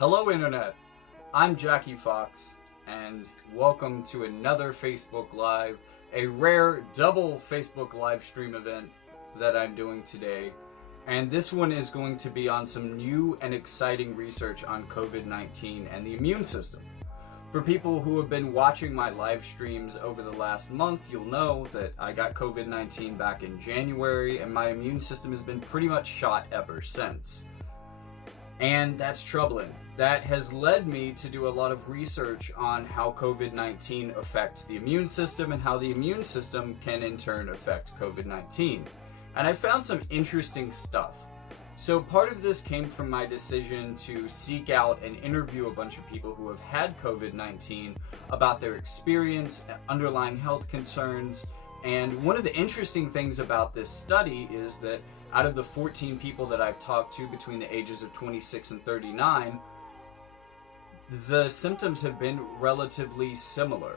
Hello Internet, I'm Jackie Fox, and welcome to another Facebook Live, a rare double Facebook live stream event that I'm doing today. And this one is going to be on some new and exciting research on COVID-19 and the immune system. For people who have been watching my live streams over the last month, you'll know that I got COVID-19 back in January, and my immune system has been pretty much shot ever since. And that's troubling. That has led me to do a lot of research on how COVID-19 affects the immune system and how the immune system can in turn affect COVID-19. And I found some interesting stuff. So part of this came from my decision to seek out and interview a bunch of people who have had COVID-19 about their experience, underlying health concerns. And one of the interesting things about this study is that out of the 14 people that I've talked to between the ages of 26 and 39, the symptoms have been relatively similar.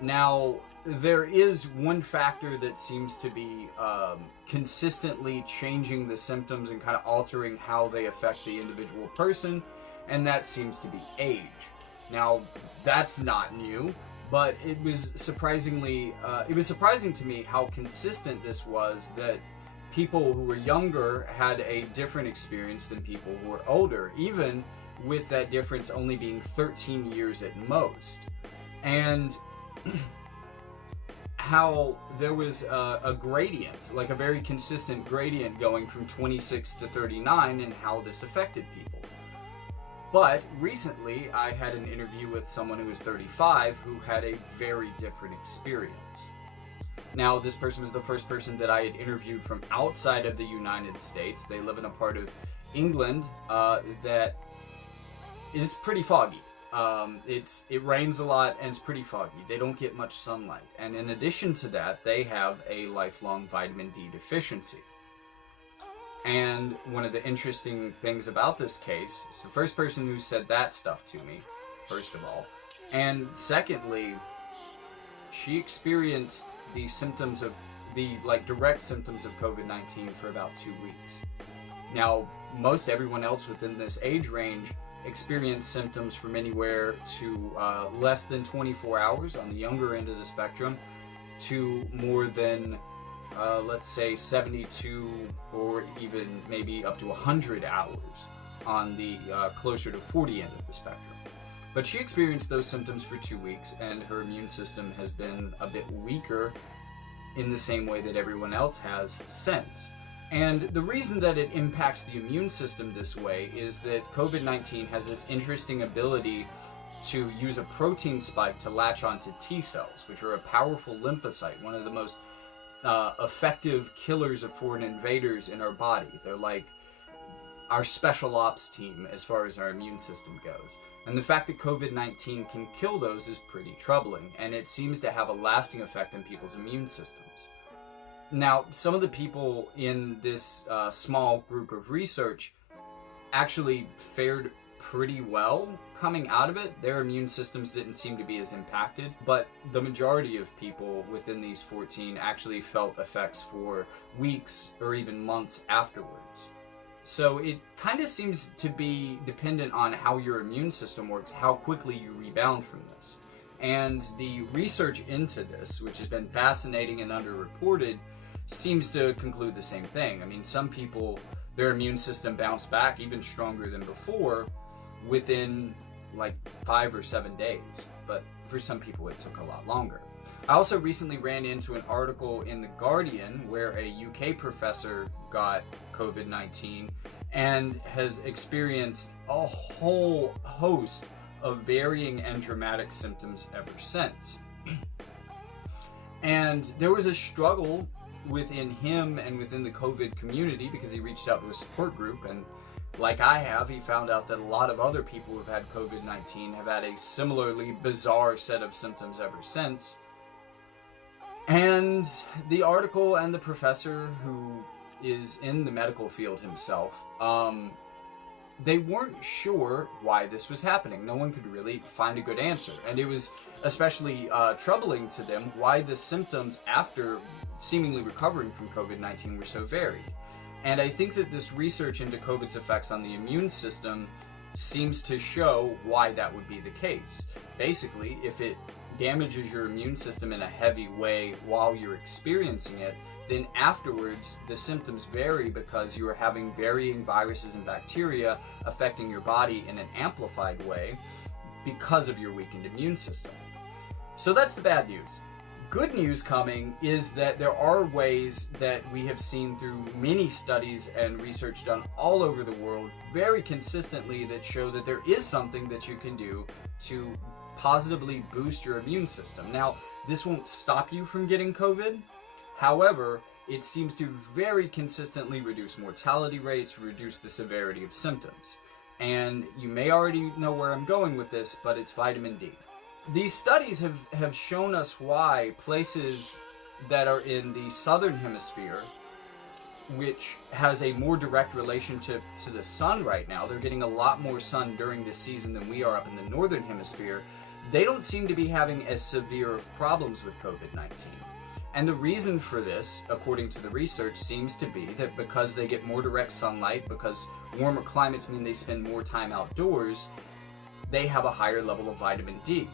Now, there is one factor that seems to be consistently changing the symptoms and kind of altering how they affect the individual person, and that seems to be age. Now, that's not new, but it was surprising to me how consistent this was, that people who were younger had a different experience than people who were older, even with that difference only being 13 years at most. And how there was a gradient, like a very consistent gradient going from 26 to 39, and how this affected people. But recently I had an interview with someone who was 35 who had a very different experience. Now, this person was the first person that I had interviewed from outside of the United States. They live in a part of England that is pretty foggy. It rains a lot and it's pretty foggy. They don't get much sunlight. And in addition to that, they have a lifelong vitamin D deficiency. And one of the interesting things about this case is the first person who said that stuff to me, first of all. And secondly, she experienced the symptoms of direct symptoms of COVID-19 for about 2 weeks. Now, most everyone else within this age range experienced symptoms from anywhere to less than 24 hours on the younger end of the spectrum to more than, let's say, 72 or even maybe up to 100 hours on the closer to 40 end of the spectrum. But she experienced those symptoms for 2 weeks, and her immune system has been a bit weaker in the same way that everyone else has since. And the reason that it impacts the immune system this way is that COVID-19 has this interesting ability to use a protein spike to latch onto T cells, which are a powerful lymphocyte, one of the most effective killers of foreign invaders in our body. They're like our special ops team as far as our immune system goes. And the fact that COVID-19 can kill those is pretty troubling, and it seems to have a lasting effect on people's immune systems. Now, some of the people in this small group of research actually fared pretty well coming out of it. Their immune systems didn't seem to be as impacted, but the majority of people within these 14 actually felt effects for weeks or even months afterwards. So it kind of seems to be dependent on how your immune system works, how quickly you rebound from this. And the research into this, which has been fascinating and underreported, seems to conclude the same thing. I mean, some people, their immune system bounced back even stronger than before within like 5 or 7 days. But for some people, it took a lot longer. I also recently ran into an article in The Guardian where a UK professor got COVID-19 and has experienced a whole host of varying and dramatic symptoms ever since. And there was a struggle within him and within the COVID community because he reached out to a support group, and like I have, he found out that a lot of other people who have had COVID-19 have had a similarly bizarre set of symptoms ever since. And the article and the professor, who is in the medical field himself, they weren't sure why this was happening. No one could really find a good answer. And it was especially troubling to them why the symptoms after seemingly recovering from COVID-19 were so varied. And I think that this research into COVID's effects on the immune system seems to show why that would be the case. Basically, if it damages your immune system in a heavy way while you're experiencing it, then afterwards the symptoms vary because you are having varying viruses and bacteria affecting your body in an amplified way because of your weakened immune system. So that's the bad news. Good news coming is that there are ways that we have seen through many studies and research done all over the world very consistently that show that there is something that you can do to positively boost your immune system. Now, this won't stop you from getting COVID. However, it seems to very consistently reduce mortality rates, reduce the severity of symptoms. And you may already know where I'm going with this, but it's vitamin D. These studies have shown us why places that are in the southern hemisphere, which has a more direct relationship to the sun right now, they're getting a lot more sun during this season than we are up in the northern hemisphere, they don't seem to be having as severe of problems with COVID-19. And the reason for this, according to the research, seems to be that because they get more direct sunlight, because warmer climates mean they spend more time outdoors, they have a higher level of vitamin D.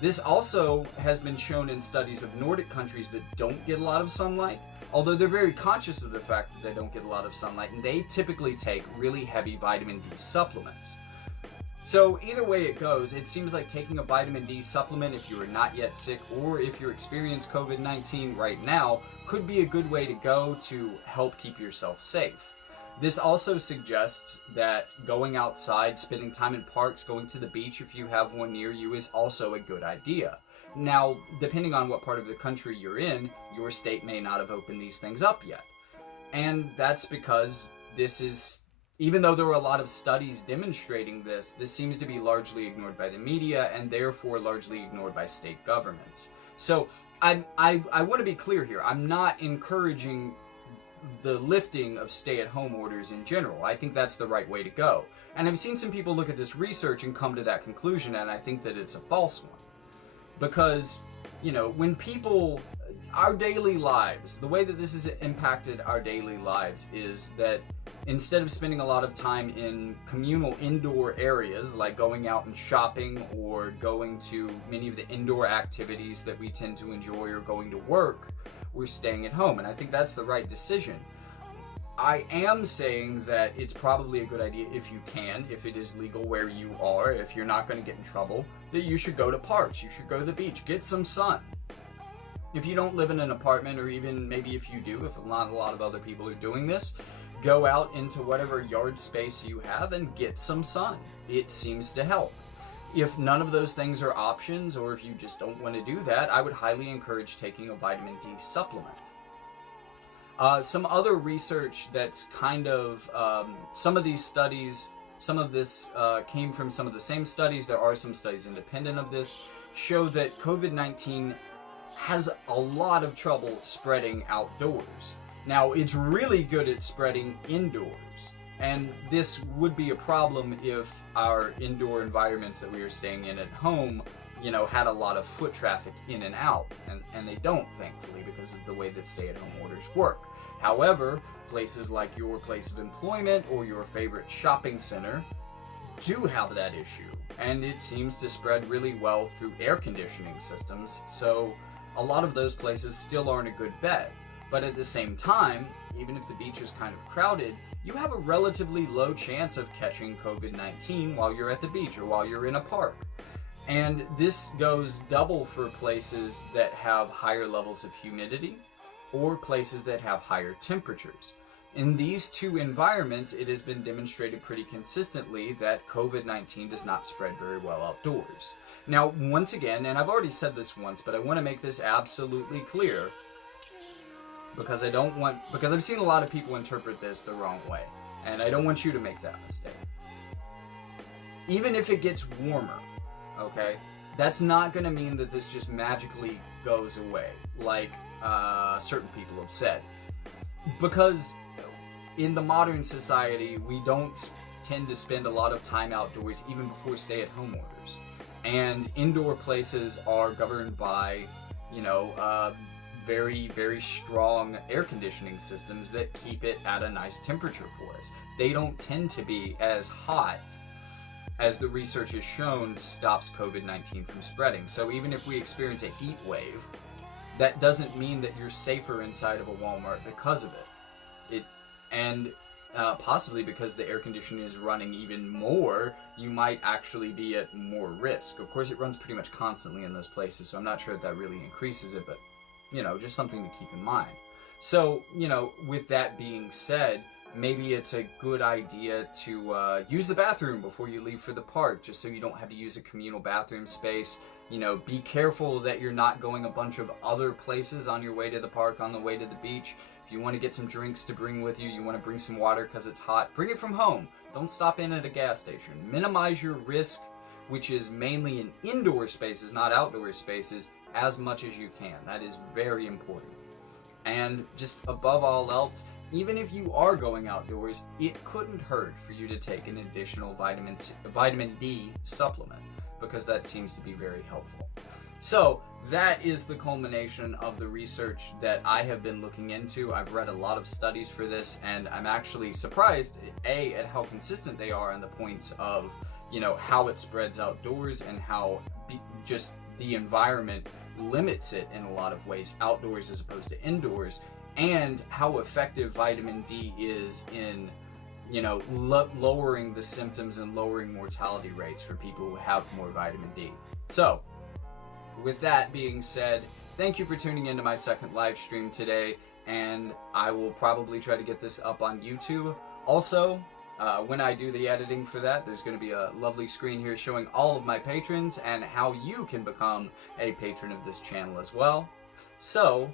This also has been shown in studies of Nordic countries that don't get a lot of sunlight, although they're very conscious of the fact that they don't get a lot of sunlight, and they typically take really heavy vitamin D supplements. So either way it goes, it seems like taking a vitamin D supplement if you are not yet sick or if you're experiencing COVID-19 right now could be a good way to go to help keep yourself safe. This also suggests that going outside, spending time in parks, going to the beach if you have one near you is also a good idea. Now, depending on what part of the country you're in, your state may not have opened these things up yet. And that's because this is, even though there are a lot of studies demonstrating this, this seems to be largely ignored by the media and therefore largely ignored by state governments. So I want to be clear here. I'm not encouraging the lifting of stay-at-home orders in general. I think that's the right way to go. And I've seen some people look at this research and come to that conclusion, and I think that it's a false one. Because, you know, when people, our daily lives, the way that this has impacted our daily lives is that instead of spending a lot of time in communal indoor areas like going out and shopping or going to many of the indoor activities that we tend to enjoy or going to work, we're staying at home, and I think that's the right decision. I am saying that it's probably a good idea if you can, if it is legal where you are, if you're not going to get in trouble, that you should go to parks, you should go to the beach, get some sun. If you don't live in an apartment, or even maybe if you do, if not a lot of other people are doing this, go out into whatever yard space you have and get some sun. It seems to help. If none of those things are options, or if you just don't want to do that, I would highly encourage taking a vitamin D supplement. Some other research that's kind of, some of these studies, some of this came from some of the same studies, there are some studies independent of this, show that COVID-19 has a lot of trouble spreading outdoors. Now, it's really good at spreading indoors. And this would be a problem if our indoor environments that we are staying in at home, you know, had a lot of foot traffic in and out. And they don't, thankfully, because of the way that stay-at-home orders work. However, places like your place of employment or your favorite shopping center do have that issue. And it seems to spread really well through air conditioning systems. So a lot of those places still aren't a good bet. But at the same time, even if the beach is kind of crowded, you have a relatively low chance of catching COVID-19 while you're at the beach or while you're in a park. And this goes double for places that have higher levels of humidity or places that have higher temperatures. In these two environments, it has been demonstrated pretty consistently that COVID-19 does not spread very well outdoors. Now, once again, and I've already said this once, but I want to make this absolutely clear, because I've seen a lot of people interpret this the wrong way, and I don't want you to make that mistake. Even if it gets warmer, okay, that's not going to mean that this just magically goes away, like certain people have said. Because in the modern society, we don't tend to spend a lot of time outdoors even before stay-at-home orders. And indoor places are governed by, you know, very, very strong air conditioning systems that keep it at a nice temperature for us. They don't tend to be as hot as the research has shown, stops COVID-19 from spreading. So even if we experience a heat wave, that doesn't mean that you're safer inside of a Walmart because of it. And possibly because the air conditioning is running even more, you might actually be at more risk. Of course, it runs pretty much constantly in those places, so I'm not sure if that really increases it, but, you know, just something to keep in mind. So, you know, with that being said, maybe it's a good idea to use the bathroom before you leave for the park, just so you don't have to use a communal bathroom space. You know, be careful that you're not going a bunch of other places on your way to the park, on the way to the beach. If you want to get some drinks to bring with you, you want to bring some water because it's hot, bring it from home. Don't stop in at a gas station. Minimize your risk, which is mainly in indoor spaces, not outdoor spaces, as much as you can. That is very important. And just above all else, even if you are going outdoors, it couldn't hurt for you to take an additional vitamin D supplement, because that seems to be very helpful. So that is the culmination of the research that I have been looking into. I've read a lot of studies for this, and I'm actually surprised, A, at how consistent they are on the points of, you know, how it spreads outdoors and how just the environment limits it in a lot of ways, outdoors as opposed to indoors, and how effective vitamin D is in, you know, lowering the symptoms and lowering mortality rates for people who have more vitamin D. So, with that being said, thank you for tuning into my second live stream today, and I will probably try to get this up on YouTube. Also, when I do the editing for that, there's going to be a lovely screen here showing all of my patrons and how you can become a patron of this channel as well. So,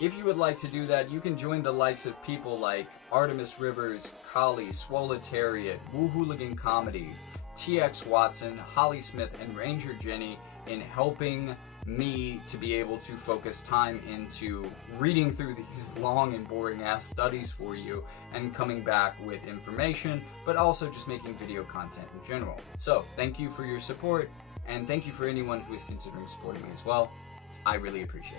if you would like to do that, you can join the likes of people like Artemis Rivers, Kali, Swoletariat, Woo Hooligan Comedy, TX Watson, Holly Smith, and Ranger Jenny in helping me to be able to focus time into reading through these long and boring ass studies for you and coming back with information, but also just making video content in general. So thank you for your support, and thank you for anyone who is considering supporting me as well. I really appreciate you.